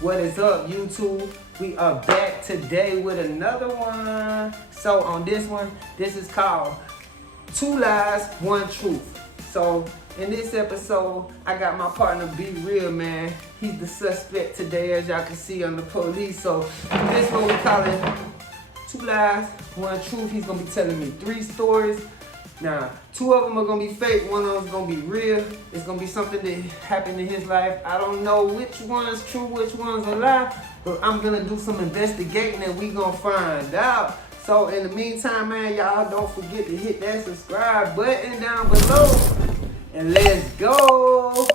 What is up, YouTube? We are back today with another one. So on this one, this is called 2 Lies, 1 Truth. So in this episode, I got my partner BeReal, man. He's the suspect today, as y'all can see on the police. So this one we call it 2 Lies, 1 Truth. He's gonna be telling me 3 stories. Now, 2 of them are gonna be fake, 1 of them is gonna be real. It's gonna be something that happened in his life. I don't know which one's true, which one's a lie, but I'm gonna do some investigating and we gonna find out. So in the meantime, man, y'all don't forget to hit that subscribe button down below. And let's go.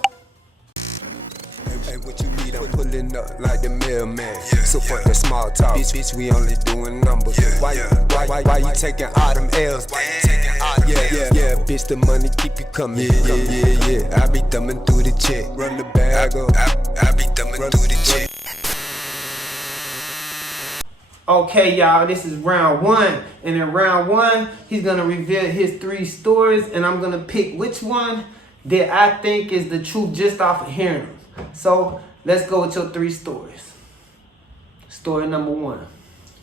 Hey, what you need? I'm pulling up like the mailman. So fuck that small talk. Bitch, we only doing numbers. Why you taking all them L's? Yeah, bitch, the money keep you coming. Yeah. I be thumbing through the check. Run the bag up. I be thumbing through the check. Okay, y'all, this is round 1. And in round 1, he's gonna reveal his 3 stories, and I'm gonna pick which one that I think is the truth just off of hearing them. So let's go with your 3 stories. Story number 1.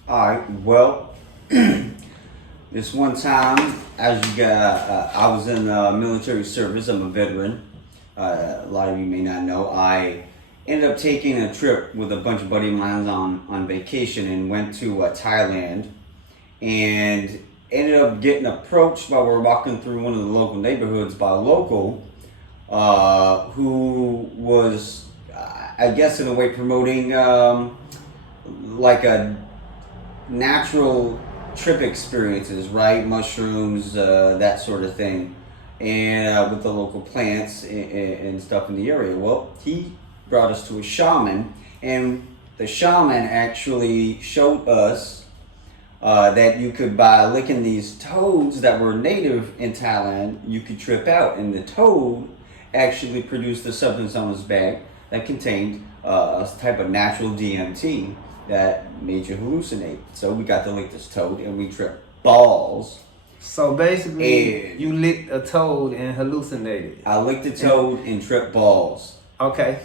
Alright, well, this one time, as you got, I was in military service. I'm a veteran. A lot of you may not know. I ended up taking a trip with a bunch of buddy of mine on vacation and went to Thailand, and ended up getting approached while we were walking through one of the local neighborhoods by a local who was, I guess in a way, promoting like a natural trip experiences, right? Mushrooms, that sort of thing, and with the local plants and stuff in the area. Well, he brought us to a shaman, and the shaman actually showed us that you could, by licking these toads that were native in Thailand, you could trip out, and the toad actually produced a substance on his back that contained a type of natural DMT that made you hallucinate. So we got to lick this toad and we tripped balls. So basically, you licked a toad and hallucinated. I licked a toad and tripped balls. Okay.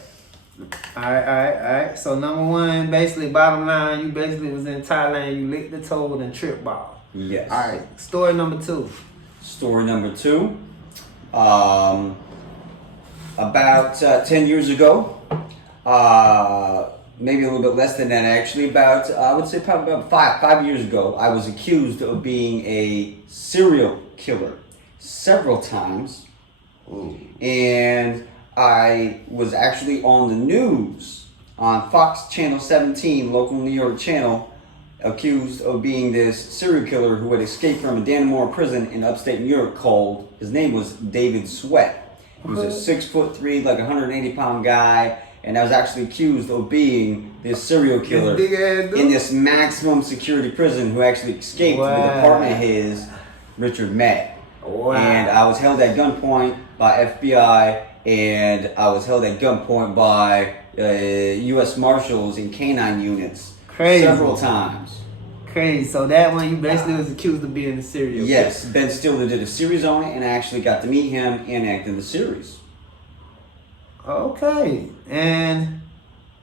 Alright. So number 1, basically, bottom line, you basically was in Thailand, you licked the toad and tripped ball. Yes. Alright, story number 2. Story number 2. About 10 years ago, maybe a little bit less than that actually, about, I would say probably about five years ago, I was accused of being a serial killer several times. Ooh. And I was actually on the news on Fox Channel 17, local New York channel, accused of being this serial killer who had escaped from a Dannemora prison in upstate New York called, his name was David Sweat. He was a 6'3", like 180-pound guy, and I was actually accused of being this serial killer in this maximum security prison who actually escaped with a partner of his, Richard Mack. Wow. And I was held at gunpoint by FBI, and I was held at gunpoint by U.S. Marshals and canine units several times. Crazy. So that one, you basically was accused of being a serial killer. Yes, Ben Stiller did a series on it, and I actually got to meet him and act in the series. Okay. And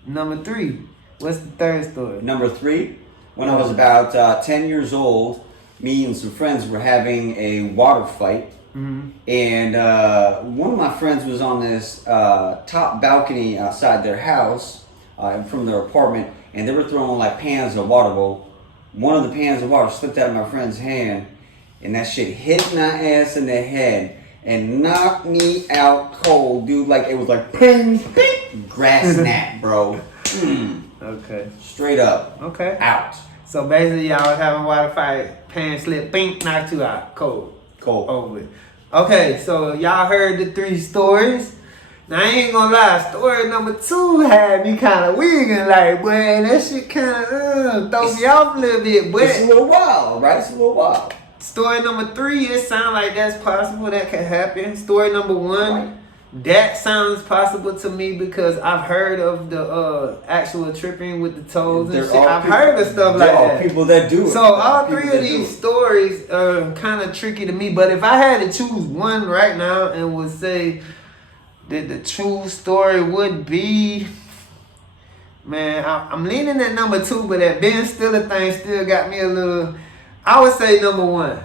number 3. What's the 3rd story? Number 3, when I was about 10 years old, me and some friends were having a water fight. Mm-hmm. And one of my friends was on this top balcony outside their house from their apartment, and they were throwing like pans of water. Well, one of the pans of water slipped out of my friend's hand, and that shit hit my ass in the head and knocked me out cold, dude. Like, it was like ping, ping, grass snap, bro. Okay. Straight up. Okay. Out. So basically, y'all was having a water fight, pan slip, bing, knocked you out cold. Over it. Okay, so y'all heard the 3 stories. Now I ain't gonna lie, story number 2 had me kind of wigging, like, boy, that shit kind of throw me off a little bit. But It's a little wild, right? It's a little wild. Story number 3, it sounds like that's possible, that could happen. Story number 1, that sounds possible to me because I've heard of the actual tripping with the toes and shit. I've heard of stuff like that. There are people that do it. So all 3 of these stories are kind of tricky to me. But if I had to choose one right now and would say that the true story would be Man, I'm leaning at number 2, but that Ben Stiller thing still got me a little. I would say number 1.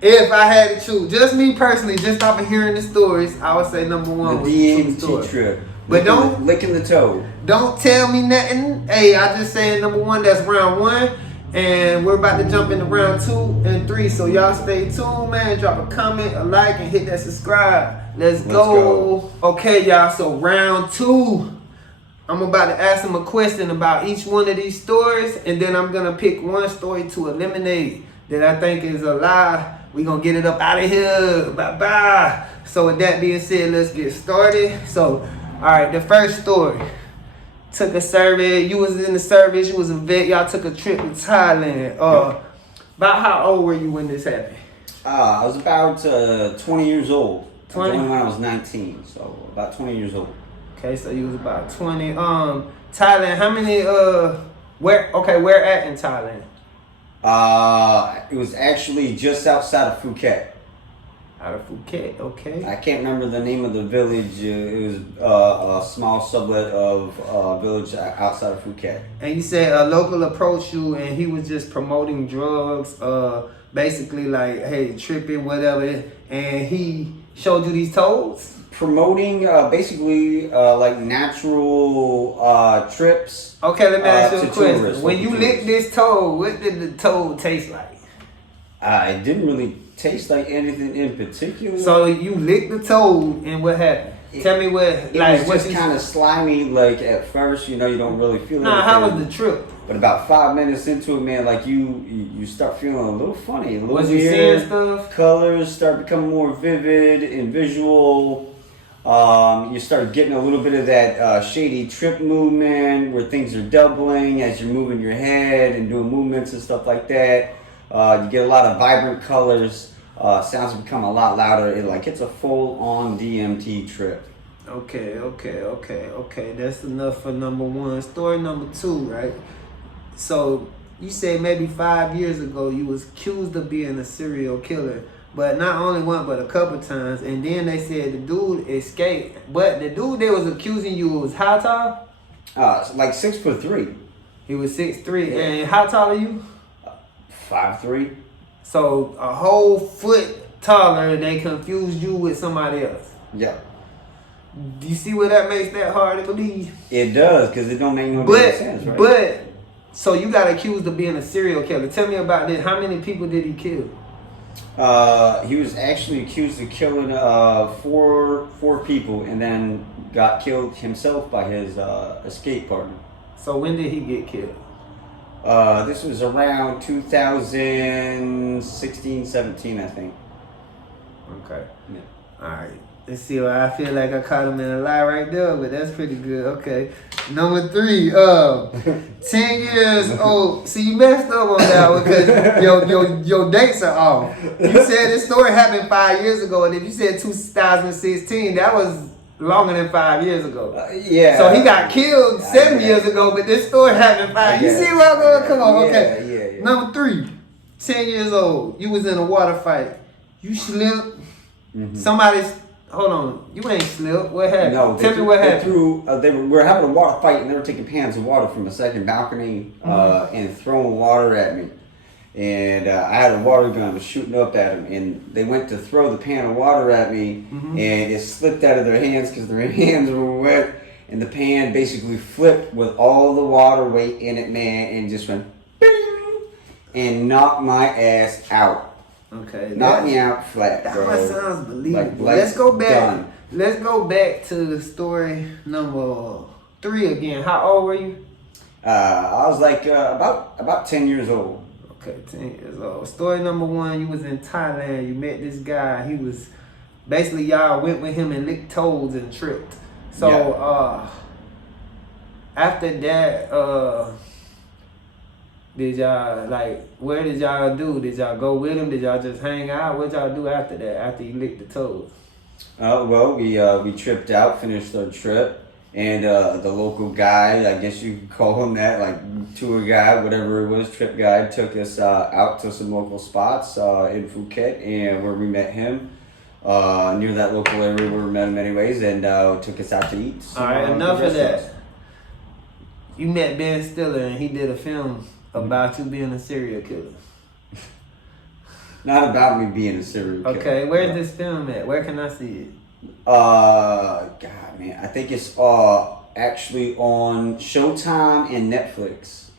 If I had to choose, just me personally, just off of hearing the stories, I would say number 1 was the the true story. DMT trip. But don't licking the toe. Don't tell me nothing. Hey, I just saying number 1. That's round 1, and we're about to jump into round 2 and 3. So y'all stay tuned, man. Drop a comment, a like, and hit that subscribe. Let's go. Okay, y'all. So round 2. I'm about to ask them a question about each one of these stories, and then I'm gonna pick one story to eliminate that I think is a lie. We gonna get it up out of here. Bye-bye. So with that being said, let's get started. So, all right, the first story. Took a survey. You was in the service. You was a vet. Y'all took a trip to Thailand. About how old were you when this happened? I was about 20 years old. 20? I joined when I was 19, so about 20 years old. Okay, so you was about 20. Thailand. How many? Where at in Thailand? It was actually just outside of Phuket. Out of Phuket, okay. I can't remember the name of the village. It was a small sublet of a village outside of Phuket. And you said a local approached you and he was just promoting drugs, basically like, hey, tripping, whatever, and he showed you these toads? Promoting basically like natural trips. Okay, let me ask you a question. Tourists, when you licked this toad, what did the toad taste like? It didn't really taste like anything in particular. So you licked the toad, and what happened? Tell me what. It like, was just kind of slimy. Like at first, you don't really feel. Nah, how was the trip? But about 5 minutes into it, man, like you start feeling a little funny, a little was weird. You seeing stuff? Colors start becoming more vivid and visual. You start getting a little bit of that shady trip movement where things are doubling as you're moving your head and doing movements and stuff like that. You get a lot of vibrant colors. Sounds become a lot louder. It's a full-on DMT trip. Okay. That's enough for number 1. Story number 2, right? So you said maybe 5 years ago you was accused of being a serial killer, but not only one, but a couple times. And then they said the dude escaped, but the dude that was accusing you was how tall? Like 6'3". He was 6'3". Yeah. And how tall are you? 5'3". So a whole foot taller, they confused you with somebody else. Yeah. Do you see where that makes that hard to believe? It does, because it don't make no sense, right? But, so you got accused of being a serial killer. Tell me about this. How many people did he kill? He was actually accused of killing four people, and then got killed himself by his escape partner. So when did he get killed? This was around 2016, 17, I think. Okay. Yeah. All right. Let's see. I feel like I caught him in a lie right there, but that's pretty good. Okay. Number 3. 10 years old. See, you messed up on that one because your dates are off. You said this story happened 5 years ago, and if you said 2016, that was longer than 5 years ago. Yeah. So he got killed 7 years ago, but this story happened 5. You see where I'm going? Come on. Okay. Yeah. Number 3. 10 years old. You was in a water fight. You slipped. Mm-hmm. Somebody's. Hold on, you ain't slipped. What happened? No, Tell me what happened. We were having a water fight, and they were taking pans of water from a second balcony and throwing water at me. And I had a water gun, was shooting up at them, and they went to throw the pan of water at me, and it slipped out of their hands because their hands were wet, and the pan basically flipped with all the water weight in it, man, and just went bing, and knocked my ass out. Okay. Knocked me out flat, That bro. one sounds believable. Like Let's go back. done. Let's go back to the story number 3 again. How old were you? I was like about 10 years old. Okay, 10 years old. Story number 1, you was in Thailand. You met this guy. He was basically y'all went with him and licked toads and tripped. So after that, did y'all where did y'all do? Did y'all go with him? Did y'all just hang out? What y'all do after that? After you licked the toads? Well, we tripped out, finished our trip, and the local guide, I guess you could call him that, like tour guide, whatever it was, trip guide, took us out to some local spots in Phuket, and where we met him near that local area where we met him anyways, and took us out to eat. All right, enough of that. You met Ben Stiller and he did a film about you being a serial killer. Not about me being a serial killer. Okay, where's this film at? Where can I see it? God, man, I think it's actually on Showtime and Netflix.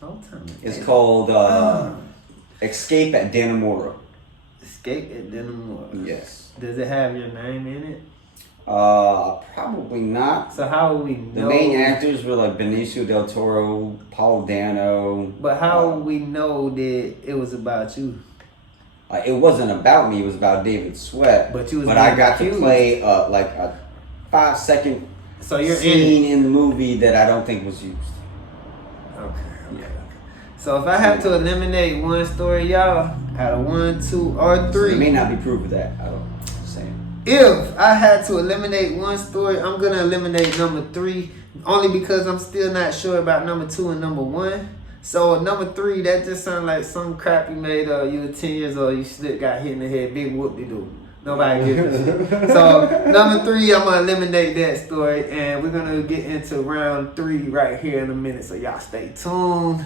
Showtime. It's called Escape at Dannemora. Escape at Dannemora. Yes. Does it have your name in it? Probably not. So how would we know? The main actors were like Benicio del Toro, Paul Dano. But how would we know that it was about you? It wasn't about me. It was about David Sweat. But you was I got accused. to play like a 5-second So you're scene in the movie that I don't think was used. Okay. So if I have to eliminate one story, y'all, out of 1, 2, or 3, It may not be proof of that. I don't. Saying. if I had to eliminate one story, I'm gonna eliminate number 3, only because I'm still not sure about number 2 and number 1. So number 3, that just sounds like some crap you made. You were 10 years old, you slipped, got hit in the head, big whoop-de-doo. Nobody gives a shit. So number 3, I'm gonna eliminate that story, and we're gonna get into round 3 right here in a minute. So y'all stay tuned.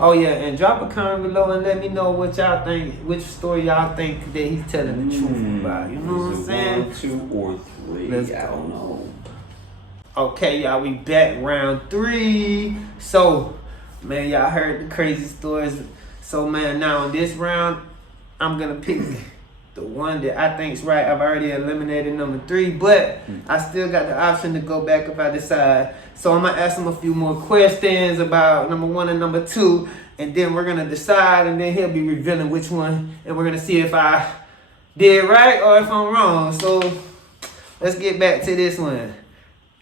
Oh yeah, and drop a comment below and let me know what y'all think, which story y'all think that he's telling the truth about. You know what I'm saying? 1, 2, or 3. Let's I go. don't know. Okay, y'all, we back round 3. So, man, y'all heard the crazy stories. So, man, now in this round, I'm gonna pick the one that I think's right. I've already eliminated number 3, but I still got the option to go back if I decide. So I'm gonna ask him a few more questions about number 1 and number 2, and then we're gonna decide, and then he'll be revealing which one, and we're gonna see if I did right or if I'm wrong. So let's get back to this one.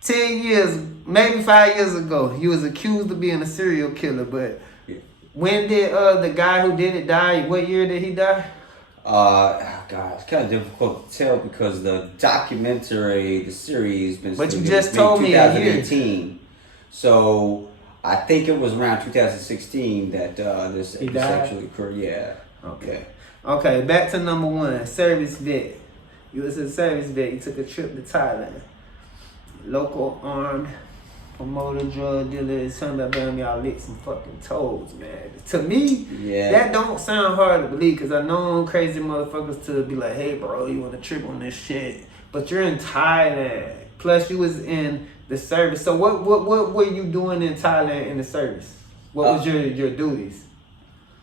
10 years, maybe 5 years ago, you was accused of being a serial killer, but when did the guy who did it die? What year did he die? God, it's kind of difficult to tell because the documentary, the series, been But you made just told me a year. 2018. So I think it was around 2016 that this He died? actually occurred. Yeah. Okay. Okay, back to number 1. Service vet. You was a service vet. You took a trip to Thailand. Local armed promoter, drug dealer, something about them, y'all licked some fucking toes, man. To me, Yeah. that don't sound hard to believe, because I know crazy motherfuckers to be like, hey, bro, you want to trip on this shit. But you're in Thailand. Plus, you was in the service. So what were you doing in Thailand in the service? What was your duties?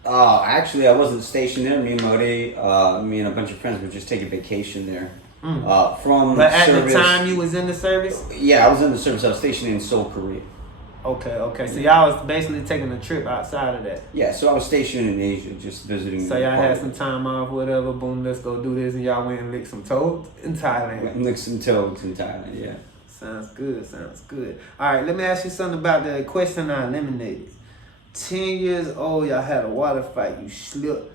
Actually, I wasn't stationed there. Me and Modi, me and a bunch of friends were just taking vacation there. From But at service, the time you was in the service? Yeah, I was in the service. I was stationed in Seoul, Korea. Okay. So y'all was basically taking a trip outside of that. Yeah, so I was stationed in Asia, just visiting. So y'all had some time off, whatever, boom, let's go do this, and y'all went and licked some toads in Thailand. Licked some toads in Thailand, yeah. Sounds good. All right, let me ask you something about the question I eliminated. 10 years old, y'all had a water fight, you slipped.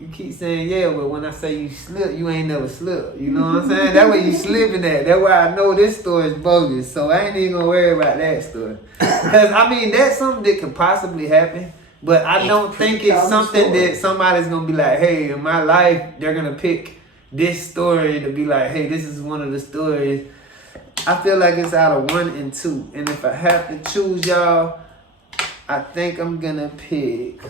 You keep saying, yeah, but when I say you slip, you ain't never slipped. You know what I'm saying? That way you slipping at. That's why I know this story is bogus. So I ain't even gonna worry about that story. Because, I mean, that's something that could possibly happen. But I don't think it's something that somebody's gonna be like, hey, in my life, they're gonna pick this story to be like, hey, this is one of the stories. I feel like it's out of 1 and 2. And if I have to choose, y'all, I think I'm gonna pick...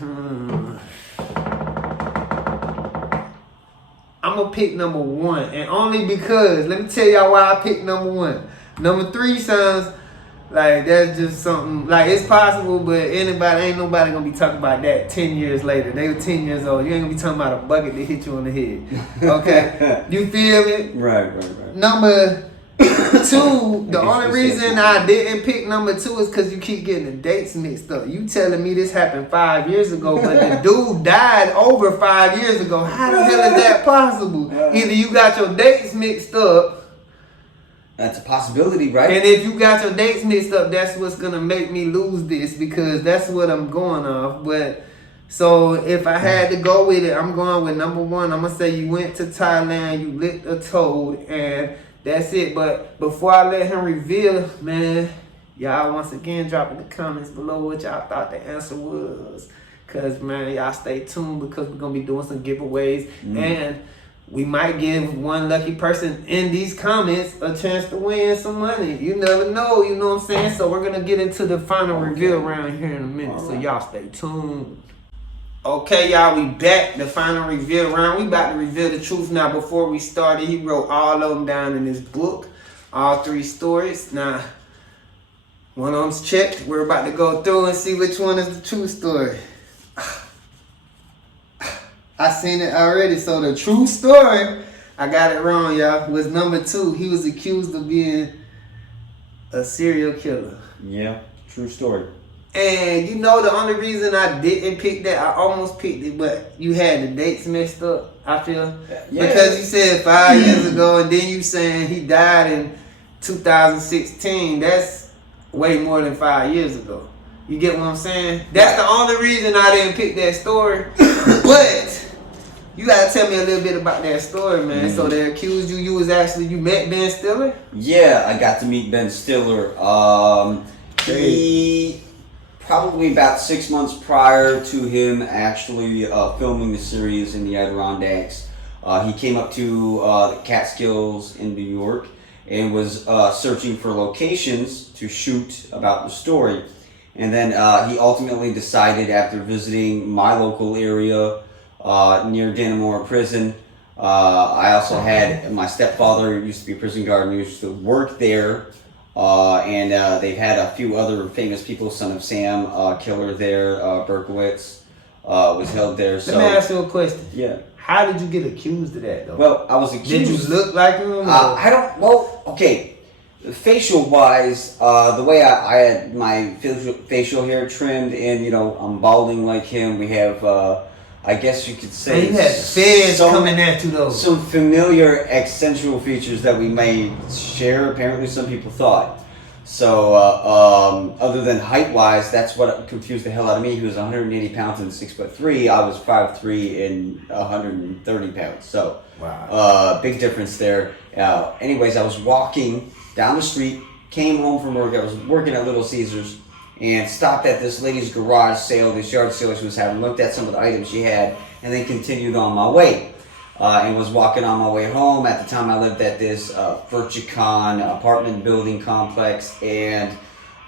I'm gonna pick number 1, and only because, let me tell y'all why I picked number 1. Number 3 sounds like that's just something, like it's possible, but ain't nobody gonna be talking about that 10 years later. They were 10 years old. You ain't gonna be talking about a bucket that hit you on the head. Okay? You feel it? Right. Number 2, the only reason I didn't pick number 2 is because you keep getting the dates mixed up. You telling me this happened 5 years ago, but the dude died over 5 years ago. How the hell is that possible? Either you got your dates mixed up. That's a possibility, right? And if you got your dates mixed up, that's what's going to make me lose this, because that's what I'm going off. But so if I had to go with it, I'm going with number 1. I'm going to say you went to Thailand, you licked a toad, and that's it. But before I let him reveal, man, y'all once again drop in the comments below what y'all thought the answer was. Because, man, y'all stay tuned, because we're going to be doing some giveaways. And we might give one lucky person in these comments a chance to win some money. You never know, you know what I'm saying? So we're gonna get into the final reveal round here in a minute. So y'all stay tuned. Okay, y'all, we back. The final reveal round. We about to reveal the truth now. Before we started, he wrote all of them down in his book. All 3 stories. Now, one of them's checked. We're about to go through and see which one is the true story. I seen it already. So the true story, I got it wrong, y'all, was number 2. He was accused of being a serial killer. Yeah, true story. And you know the only reason I didn't pick that, I almost picked it, but you had the dates messed up, I feel. Yeah. Because you said 5 years ago, and then you saying he died in 2016. That's way more than 5 years ago. You get what I'm saying? That's the only reason I didn't pick that story. But you gotta tell me a little bit about that story, man. So they accused you. You met Ben Stiller? Yeah, I got to meet Ben Stiller. He probably about 6 months prior to him actually filming the series in the Adirondacks, he came up to the Catskills in New York and was searching for locations to shoot about the story. And then he ultimately decided, after visiting my local area near Dannemora Prison, I also had my stepfather used to be a prison guard and used to work there. And they've had a few other famous people, Son of Sam, killer there, Berkowitz was held there. So, let me ask you a question. Yeah. How did you get accused of that, though? Well, I was accused. Did you look like him? I don't, well, okay. Facial wise, the way I had my facial hair trimmed and, you know, I'm balding like him. We have, I guess you could say, you had feds coming at you, though. Some familiar accentual features that we may share, apparently some people thought. So, other than height-wise, that's what confused the hell out of me. He was 180 pounds and 6'3". I was 5'3" and 130 pounds. So, wow. Big difference there. Anyways, I was walking down the street, came home from work. I was working at Little Caesars and stopped at this lady's garage sale, this yard sale she was having, looked at some of the items she had, and then continued on my way. And was walking on my way home. At the time, I lived at this Virtucon apartment building complex, and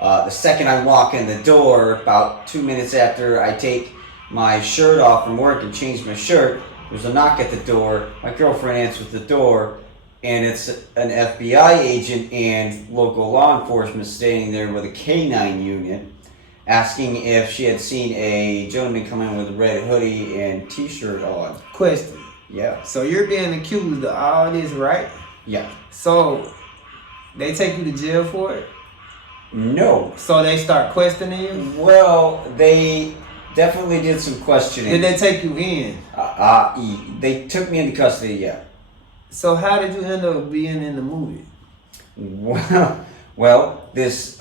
the second I walk in the door, about 2 minutes after I take my shirt off from work and change my shirt, there's a knock at the door. My girlfriend answers the door, and it's an FBI agent and local law enforcement standing there with a K-9 unit, asking if she had seen a gentleman come in with a red hoodie and t-shirt on. Question. Yeah. So you're being accused of all this, right? Yeah. So they take you to jail for it? No. So they start questioning you? Well, they definitely did some questioning. Did they take you in? They took me into custody, yeah. So how did you end up being in the movie? Well, this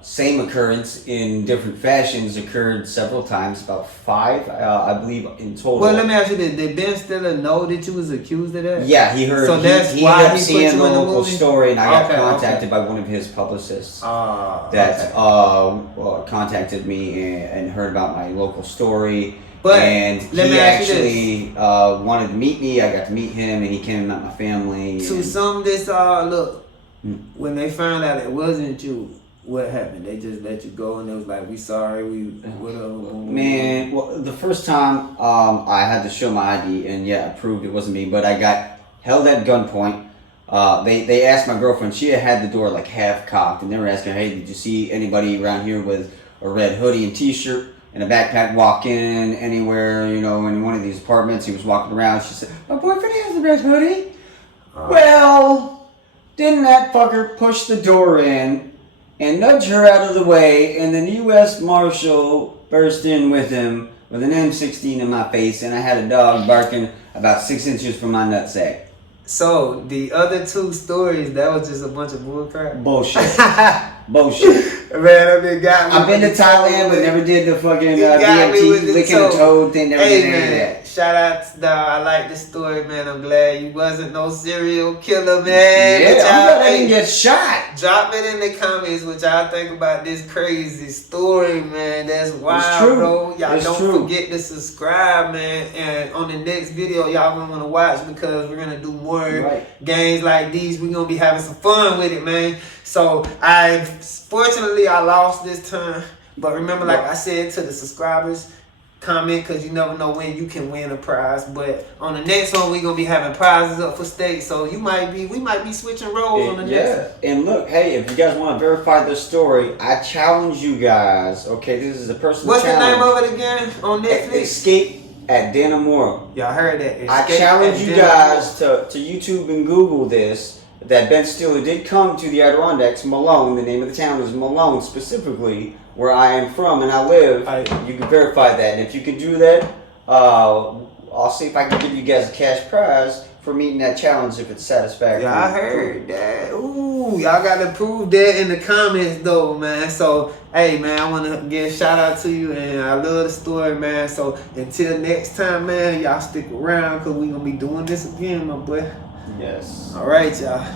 same occurrence in different fashions occurred several times, about 5, I believe, in total. Well, let me ask you this. Did Ben Stiller know that you was accused of that? Yeah, he heard. So that's he why ended up he seeing put you the in the local movie? story, and I got contacted by one of his publicists that contacted me and heard about my local story. But and he actually wanted to meet me. I got to meet him, and he came and met my family. To sum this all up, when they found out it wasn't you, what happened? They just let you go, and it was like, we sorry, whatever. Man, well, the first time I had to show my ID, and yeah, I proved it wasn't me, but I got held at gunpoint. They asked my girlfriend, she had the door like half cocked, and they were asking, hey, did you see anybody around here with a red hoodie and t-shirt and a backpack walk in anywhere, you know, in one of these apartments? He was walking around. She said, my boyfriend has a red hoodie. Well, didn't that fucker push the door in and nudge her out of the way, and then U.S. Marshal burst in with him with an M16 in my face, and I had a dog barking about 6 inches from my nutsack. So the other 2 stories, that was just a bunch of bullcrap? Bullshit. Bullshit. Man, I mean, got me. I've been to Thailand, but never did the fucking licking the toad thing. Never did any of that. shout out to dog. I like the story, man. I'm glad you wasn't no serial killer, man. Yeah, But I'm glad I hey, didn't get shot. drop it in the comments what y'all think about this crazy story, man. That's wild, true. bro. Y'all It's don't true. forget to subscribe, man. And on the next video, y'all gonna want to watch because we're gonna do more games like these. We're gonna be having some fun with it, man. So fortunately I lost this time. But remember, like I said to the subscribers, comment because you never know when you can win a prize. But on the next one, we're gonna be having prizes up for stakes. So we might be switching roles on the next one. And look, hey, if you guys want to verify this story, I challenge you guys. Okay, this is a personal What's challenge. the name of it again on Netflix? Escape at Dannemora. Y'all heard that. I challenge you guys to YouTube and Google this. That Ben Stiller did come to the Adirondacks, Malone. The name of the town is Malone, specifically where I am from and I live. You can verify that, and if you can do that, I'll see if I can give you guys a cash prize for meeting that challenge if it's satisfactory. Yeah, I heard that. Ooh, y'all gotta prove that in the comments though, man. So, hey, man, I wanna give a shout out to you, and I love the story, man. So, until next time, man, y'all stick around because we gonna be doing this again, my boy. Yes. All right, y'all.